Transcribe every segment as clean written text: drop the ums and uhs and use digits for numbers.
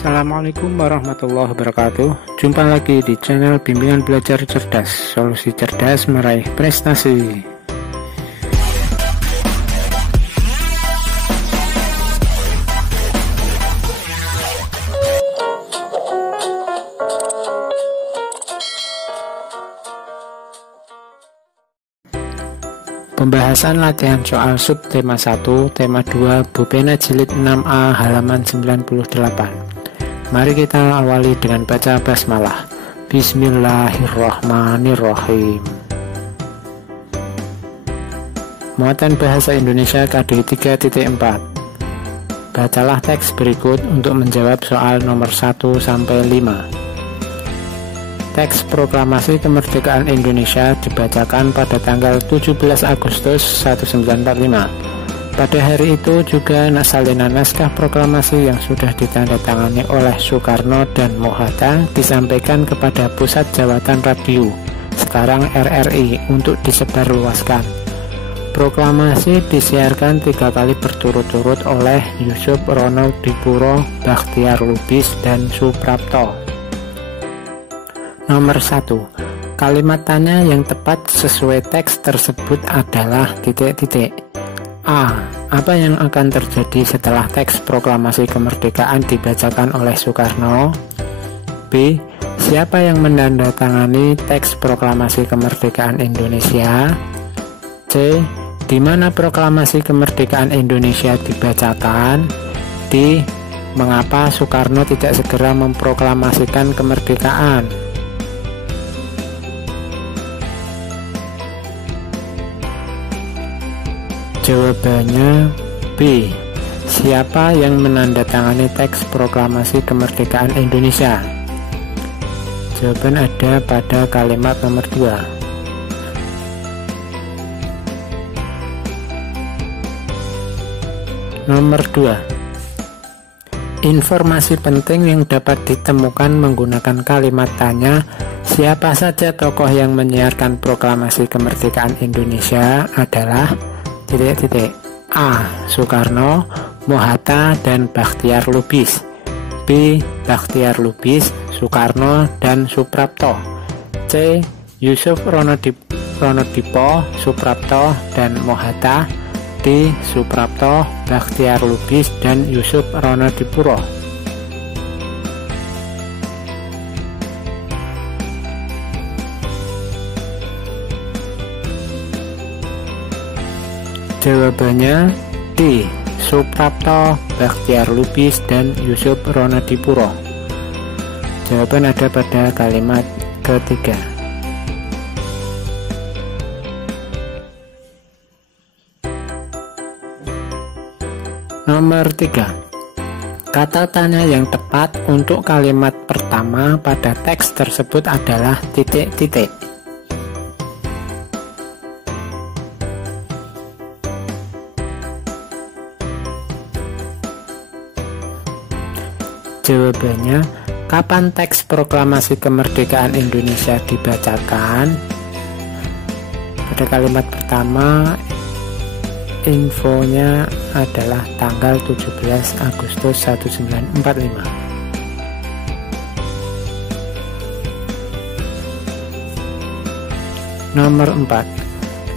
Assalamualaikum warahmatullahi wabarakatuh. Jumpa lagi di channel Bimbingan Belajar Cerdas, solusi cerdas meraih prestasi. Pembahasan latihan soal subtema 1, tema 2, Bupena jilid 6A halaman 98. Mari kita awali dengan baca basmalah. Bismillahirrahmanirrahim. Muatan bahasa Indonesia KD 3.4. Bacalah teks berikut untuk menjawab soal nomor 1 sampai 5. Teks proklamasi kemerdekaan Indonesia dibacakan pada tanggal 17 Agustus 1945. Pada hari itu juga salinan naskah proklamasi yang sudah ditandatangani oleh Soekarno dan Mohatta disampaikan kepada Pusat Jawatan Radio, sekarang RRI, untuk disebarluaskan. Proklamasi disiarkan 3 kali berturut-turut oleh Yusuf Ronodipuro, Bakhtiar Lubis, dan Suprapto. Nomor 1. Kalimat tanya yang tepat sesuai teks tersebut adalah titik-titik. A. Apa yang akan terjadi setelah teks proklamasi kemerdekaan dibacakan oleh Soekarno? B. Siapa yang menandatangani teks proklamasi kemerdekaan Indonesia? C. Di mana proklamasi kemerdekaan Indonesia dibacakan? D. Mengapa Soekarno tidak segera memproklamasikan kemerdekaan? Jawabannya B. Siapa yang menandatangani teks proklamasi kemerdekaan Indonesia? Jawaban ada pada kalimat nomor 2. Nomor 2. Informasi penting yang dapat ditemukan menggunakan kalimat tanya, siapa saja tokoh yang menyiarkan proklamasi kemerdekaan Indonesia adalah titik-titik. A. Soekarno, Mohatta, dan Bakhtiar Lubis. B. Bakhtiar Lubis, Soekarno, dan Suprapto. C. Yusuf Ronodipo, Suprapto, dan Mohatta. D. Suprapto, Bakhtiar Lubis, dan Yusuf Ronodipuro. Jawabannya D. Suprapto, Bakhtiar Lubis, dan Yusuf Ronodipuro. Jawaban ada pada kalimat ketiga. Nomor 3. Kata tanya yang tepat untuk kalimat pertama pada teks tersebut adalah titik-titik. Jawabannya, kapan teks proklamasi kemerdekaan Indonesia dibacakan? Pada kalimat pertama, infonya adalah tanggal 17 Agustus 1945. Nomor 4.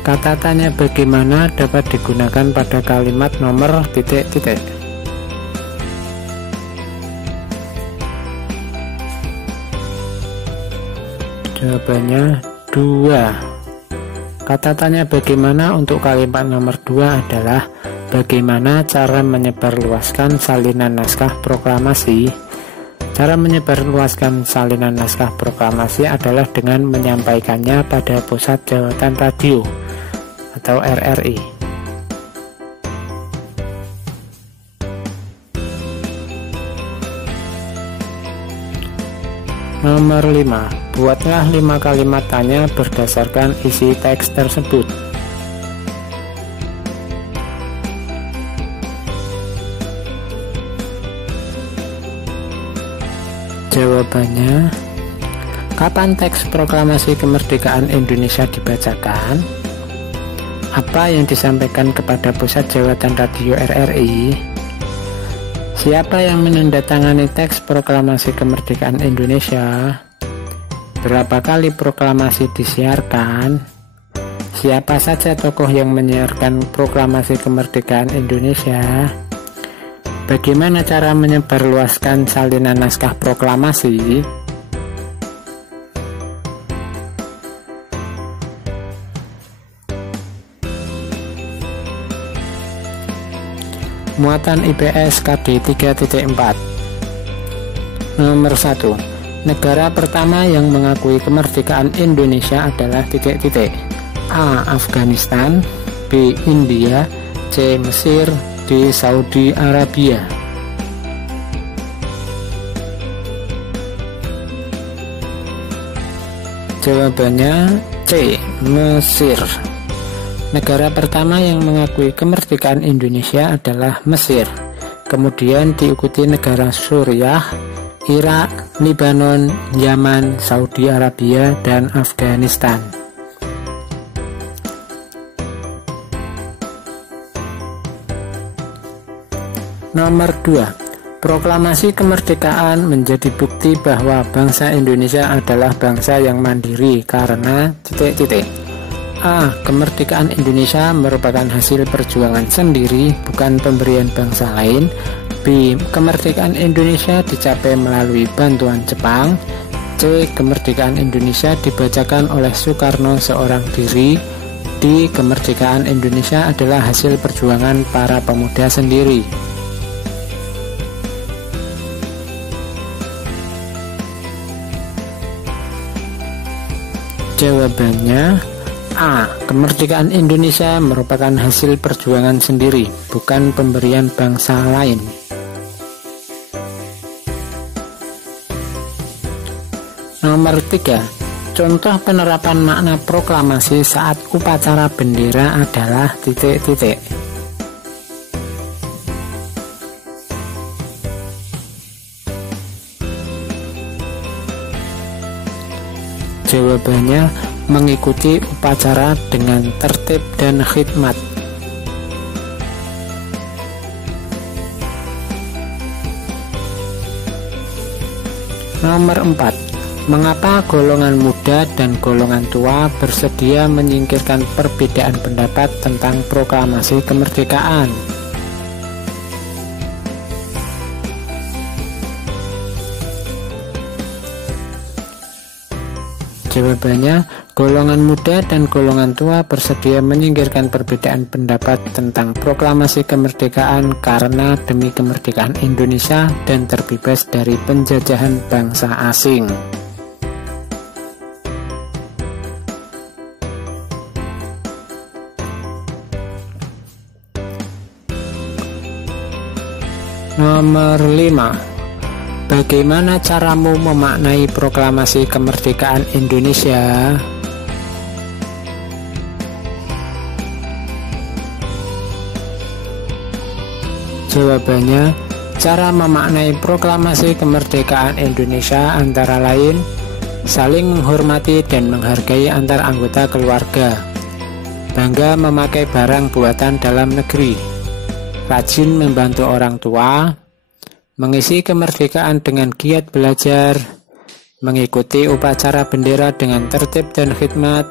Kata tanya bagaimana dapat digunakan pada kalimat nomor titik-titik. Jawabannya 2. Kata tanya bagaimana untuk kalimat nomor 2 adalah bagaimana cara menyebarluaskan salinan naskah proklamasi. Cara menyebarluaskan salinan naskah proklamasi adalah dengan menyampaikannya pada Pusat Jawatan Radio atau RRI. Nomor 5. Buatlah 5 kalimat tanya berdasarkan isi teks tersebut. Jawabannya, kapan teks proklamasi kemerdekaan Indonesia dibacakan? Apa yang disampaikan kepada Pusat Jawatan Radio RRI? Siapa yang menandatangani teks proklamasi kemerdekaan Indonesia? Berapa kali proklamasi disiarkan? Siapa saja tokoh yang menyiarkan proklamasi kemerdekaan Indonesia? Bagaimana cara menyebarluaskan salinan naskah proklamasi? Muatan IPS KD 3.4. Nomor 1. Negara pertama yang mengakui kemerdekaan Indonesia adalah A. Afghanistan, B. India, C. Mesir, D. Saudi Arabia. Jawabannya C. Mesir. Negara pertama yang mengakui kemerdekaan Indonesia adalah Mesir. Kemudian diikuti negara Suriah, Irak, Lebanon, Yaman, Saudi Arabia, dan Afghanistan. Nomor 2. Proklamasi kemerdekaan menjadi bukti bahwa bangsa Indonesia adalah bangsa yang mandiri karena A. Kemerdekaan Indonesia merupakan hasil perjuangan sendiri, bukan pemberian bangsa lain. B. Kemerdekaan Indonesia dicapai melalui bantuan Jepang. C. Kemerdekaan Indonesia dibacakan oleh Soekarno seorang diri. D. Kemerdekaan Indonesia adalah hasil perjuangan para pemuda sendiri. Jawabannya A. Kemerdekaan Indonesia merupakan hasil perjuangan sendiri, bukan pemberian bangsa lain. Nomor 3. Contoh penerapan makna proklamasi saat upacara bendera adalah Jawabannya mengikuti upacara dengan tertib dan khidmat. Nomor 4. Mengapa golongan muda dan golongan tua bersedia menyingkirkan perbedaan pendapat tentang proklamasi kemerdekaan? Jawabannya, golongan muda dan golongan tua bersedia menyingkirkan perbedaan pendapat tentang proklamasi kemerdekaan karena demi kemerdekaan Indonesia dan terbebas dari penjajahan bangsa asing. Nomor 5. Bagaimana caramu memaknai proklamasi kemerdekaan Indonesia? Jawabannya, cara memaknai proklamasi kemerdekaan Indonesia antara lain saling menghormati dan menghargai antar anggota keluarga, bangga memakai barang buatan dalam negeri, rajin membantu orang tua, mengisi kemerdekaan dengan giat belajar, mengikuti upacara bendera dengan tertib dan khidmat,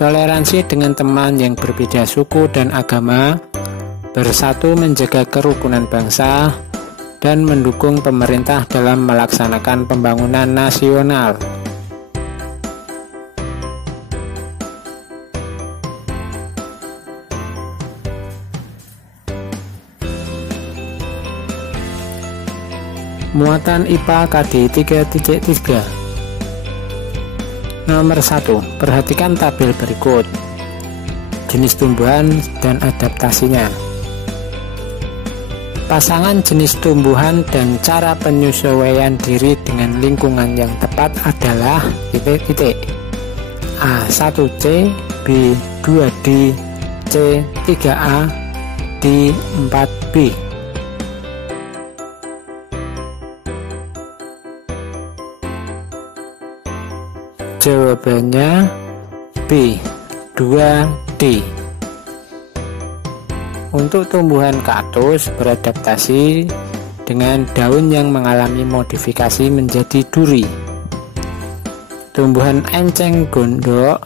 toleransi dengan teman yang berbeda suku dan agama, bersatu menjaga kerukunan bangsa, dan mendukung pemerintah dalam melaksanakan pembangunan nasional. Muatan IPA KD 3.3. Nomor 1. Perhatikan tabel berikut. Jenis tumbuhan dan adaptasinya. Pasangan jenis tumbuhan dan cara penyesuaian diri dengan lingkungan yang tepat adalah A. 1C, B. 2D, C. 3A, D. 4B. Jawabannya B. 2D. Untuk tumbuhan kaktus beradaptasi dengan daun yang mengalami modifikasi menjadi duri. Tumbuhan enceng gondok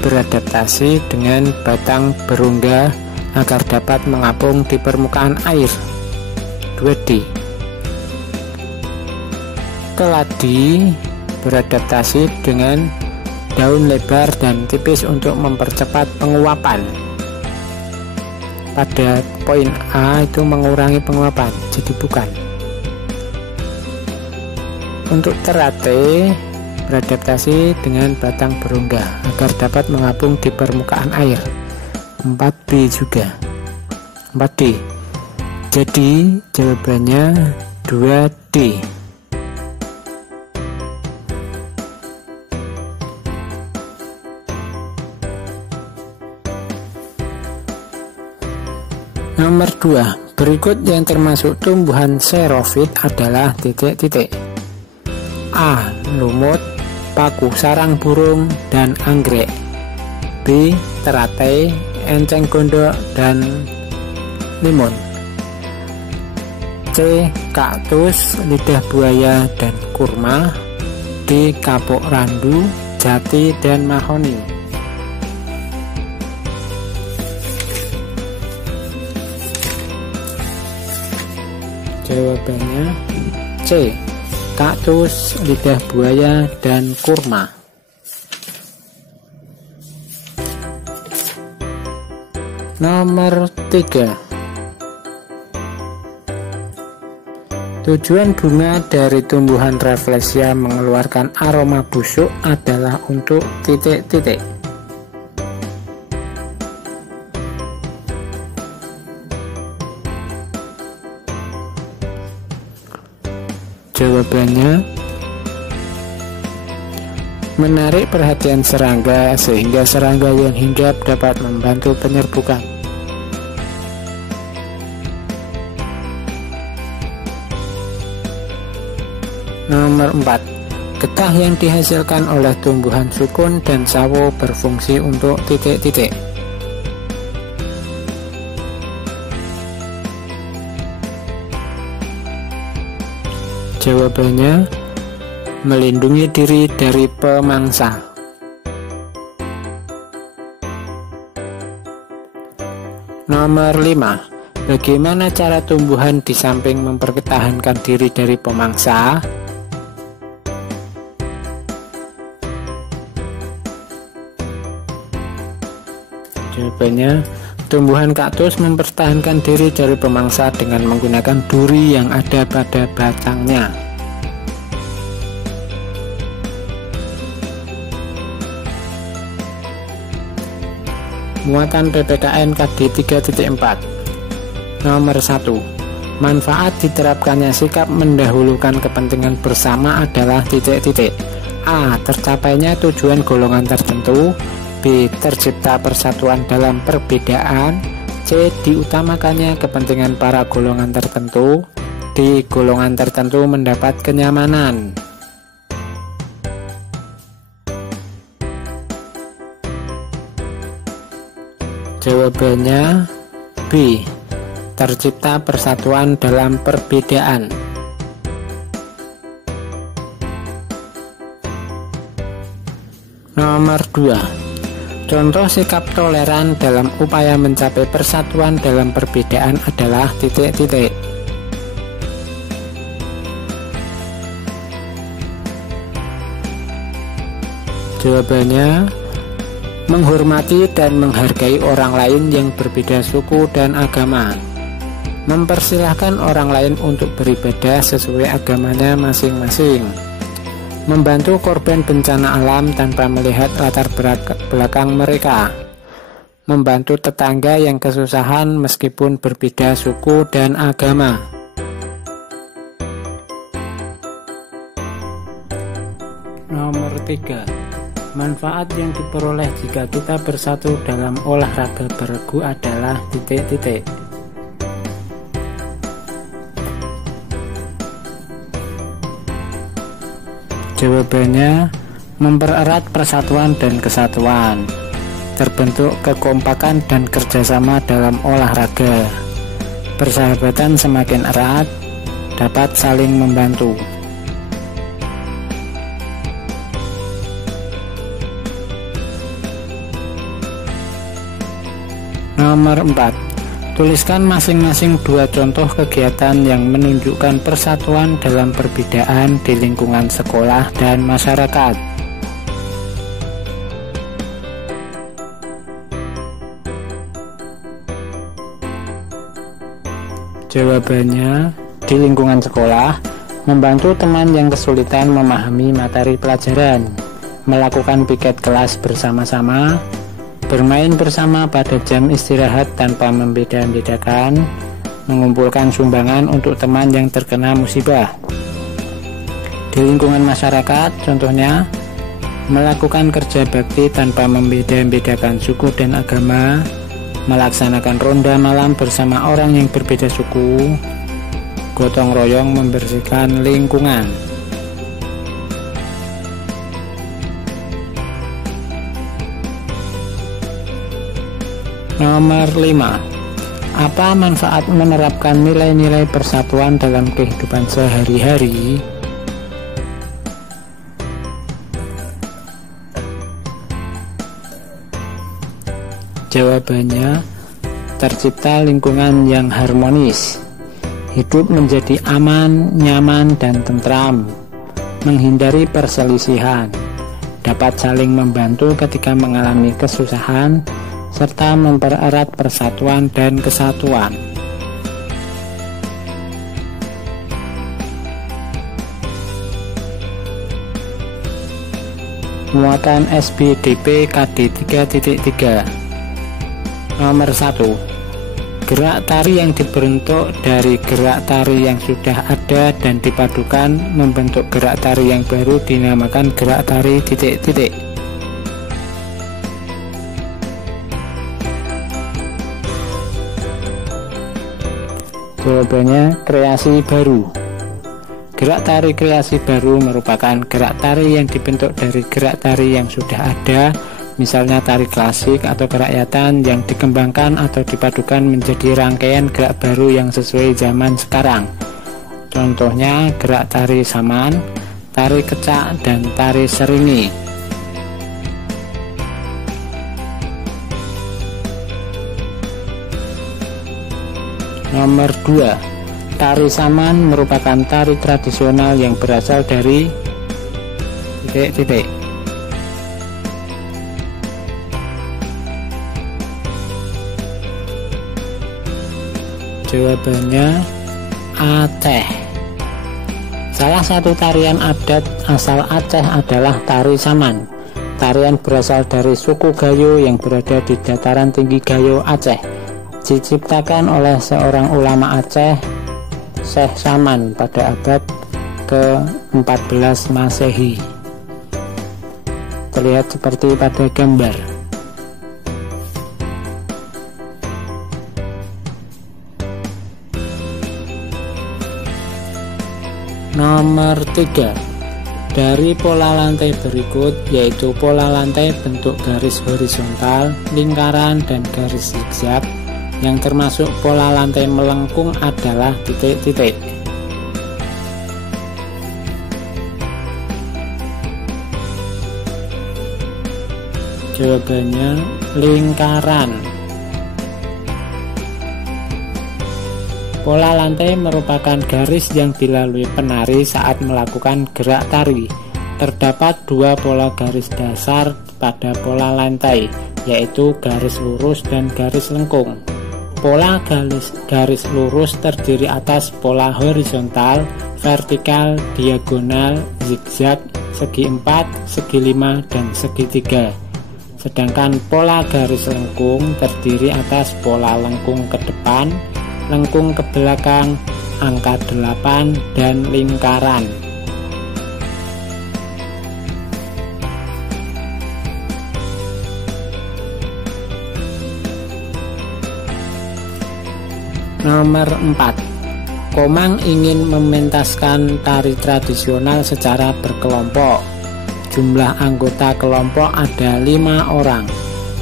beradaptasi dengan batang berongga agar dapat mengapung di permukaan air. 2D. Keladi beradaptasi dengan daun lebar dan tipis untuk mempercepat penguapan. Pada poin A itu mengurangi penguapan, jadi bukan. Untuk teratai beradaptasi dengan batang berongga agar dapat mengapung di permukaan air. 4B juga. 4D. Jadi jawabannya 2D. Nomor 2, berikut yang termasuk tumbuhan xerofit adalah titik-titik. A. Lumut, paku sarang burung, dan anggrek. B. Teratai, enceng gondok, dan limun. C. Kaktus, lidah buaya, dan kurma. D. Kapuk randu, jati, dan mahoni. Jawabannya C. Kaktus, lidah buaya, dan kurma. Nomor 3. Tujuan bunga dari tumbuhan Rafflesia mengeluarkan aroma busuk adalah untuk titik-titik. Jawabannya menarik perhatian serangga sehingga serangga yang hinggap dapat membantu penyerbukan. Nomor 4. Getah yang dihasilkan oleh tumbuhan sukun dan sawo berfungsi untuk titik-titik. Jawabannya melindungi diri dari pemangsa. Nomor 5. Bagaimana cara tumbuhan di samping mempertahankan diri dari pemangsa? Jawabannya, tumbuhan kaktus mempertahankan diri dari pemangsa dengan menggunakan duri yang ada pada batangnya. Muatan PPKN KD 3.4. Nomor 1. Manfaat diterapkannya sikap mendahulukan kepentingan bersama adalah titik-titik. A. Tercapainya tujuan golongan tertentu. B. Tercipta persatuan dalam perbedaan. C. Diutamakannya kepentingan para golongan tertentu. D. Golongan tertentu mendapat kenyamanan. Jawabannya B. Tercipta persatuan dalam perbedaan. Nomor 2. Contoh sikap toleran dalam upaya mencapai persatuan dalam perbedaan adalah titik-titik. Jawabannya menghormati dan menghargai orang lain yang berbeda suku dan agama. Mempersilahkan orang lain untuk beribadah sesuai agamanya masing-masing. Membantu korban bencana alam tanpa melihat latar belakang mereka. Membantu tetangga yang kesusahan meskipun berbeda suku dan agama. Nomor 3. Manfaat yang diperoleh jika kita bersatu dalam olahraga beregu adalah titik-titik. Jawabannya mempererat persatuan dan kesatuan, terbentuk kekompakan dan kerjasama dalam olahraga, persahabatan semakin erat, dapat saling membantu. Nomor 4. Tuliskan masing-masing 2 contoh kegiatan yang menunjukkan persatuan dalam perbedaan di lingkungan sekolah dan masyarakat. Jawabannya, di lingkungan sekolah, membantu teman yang kesulitan memahami materi pelajaran, melakukan piket kelas bersama-sama, bermain bersama pada jam istirahat tanpa membeda-bedakan, mengumpulkan sumbangan untuk teman yang terkena musibah. Di lingkungan masyarakat, contohnya, melakukan kerja bakti tanpa membeda-bedakan suku dan agama, melaksanakan ronda malam bersama orang yang berbeda suku, gotong royong membersihkan lingkungan. Nomor 5. Apa manfaat menerapkan nilai-nilai persatuan dalam kehidupan sehari-hari? Jawabannya, tercipta lingkungan yang harmonis, hidup menjadi aman, nyaman, dan tentram, menghindari perselisihan, dapat saling membantu ketika mengalami kesusahan, serta mempererat persatuan dan kesatuan. Muatan SBDP KD 3.3. Nomor 1. Gerak tari yang dibentuk dari gerak tari yang sudah ada dan dipadukan membentuk gerak tari yang baru dinamakan gerak tari titik-titik. Jawabannya, kreasi baru. Gerak tari kreasi baru merupakan gerak tari yang dibentuk dari gerak tari yang sudah ada, misalnya tari klasik atau kerakyatan yang dikembangkan atau dipadukan menjadi rangkaian gerak baru yang sesuai zaman sekarang. Contohnya gerak tari saman, tari kecak, dan tari seringi. Nomor 2. Tari saman merupakan tari tradisional yang berasal dari titik-titik. Jawabannya, Aceh. Salah satu tarian adat asal Aceh adalah tari saman. Tarian berasal dari suku Gayo yang berada di dataran tinggi Gayo, Aceh. Diciptakan oleh seorang ulama Aceh, Syekh Saman, pada abad ke-14 Masehi. Terlihat seperti pada gambar. Nomor 3. Dari pola lantai berikut, yaitu pola lantai bentuk garis horizontal, lingkaran, dan garis zigzag, yang termasuk pola lantai melengkung adalah titik-titik. Jawabannya, lingkaran. Pola lantai merupakan garis yang dilalui penari saat melakukan gerak tari. Terdapat 2 pola garis dasar pada pola lantai, yaitu garis lurus dan garis lengkung. Pola garis lurus terdiri atas pola horizontal, vertikal, diagonal, zigzag, segi 4, segi 5, dan segi 3. Sedangkan pola garis lengkung terdiri atas pola lengkung ke depan, lengkung ke belakang, angka 8, dan lingkaran. Nomor 4. Komang ingin mementaskan tari tradisional secara berkelompok. Jumlah anggota kelompok ada 5 orang.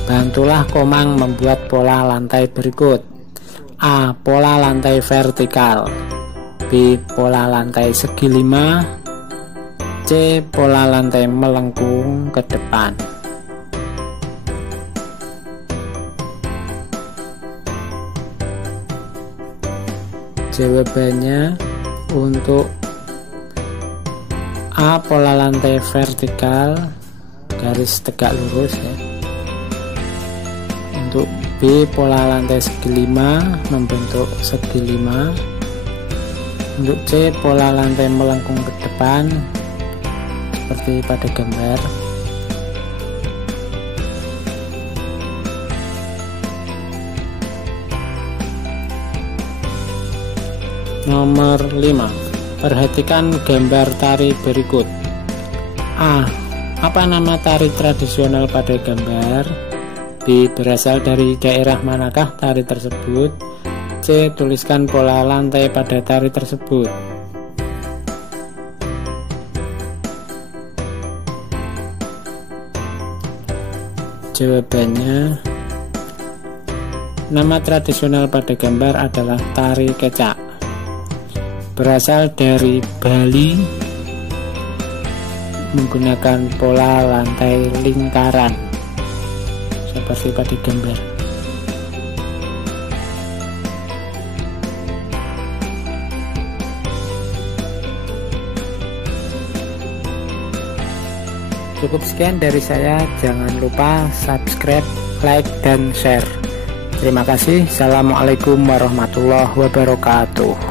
Bantulah Komang membuat pola lantai berikut. A. Pola lantai vertikal. B. Pola lantai segi 5, C. Pola lantai melengkung ke depan. Jawabannya untuk A. Pola lantai vertikal garis tegak lurus ya. Untuk B. Pola lantai segi 5 membentuk segi 5. Untuk C. Pola lantai melengkung ke depan seperti pada gambar. Nomor 5. Perhatikan gambar tari berikut. A. Apa nama tari tradisional pada gambar? B. Berasal dari daerah manakah tari tersebut? C. Tuliskan pola lantai pada tari tersebut. Jawabannya, nama tradisional pada gambar adalah tari kecak. Berasal dari Bali, menggunakan pola lantai lingkaran seperti pada gambar. Cukup sekian dari saya, jangan lupa subscribe, like, dan share. Terima kasih. Assalamualaikum warahmatullahi wabarakatuh.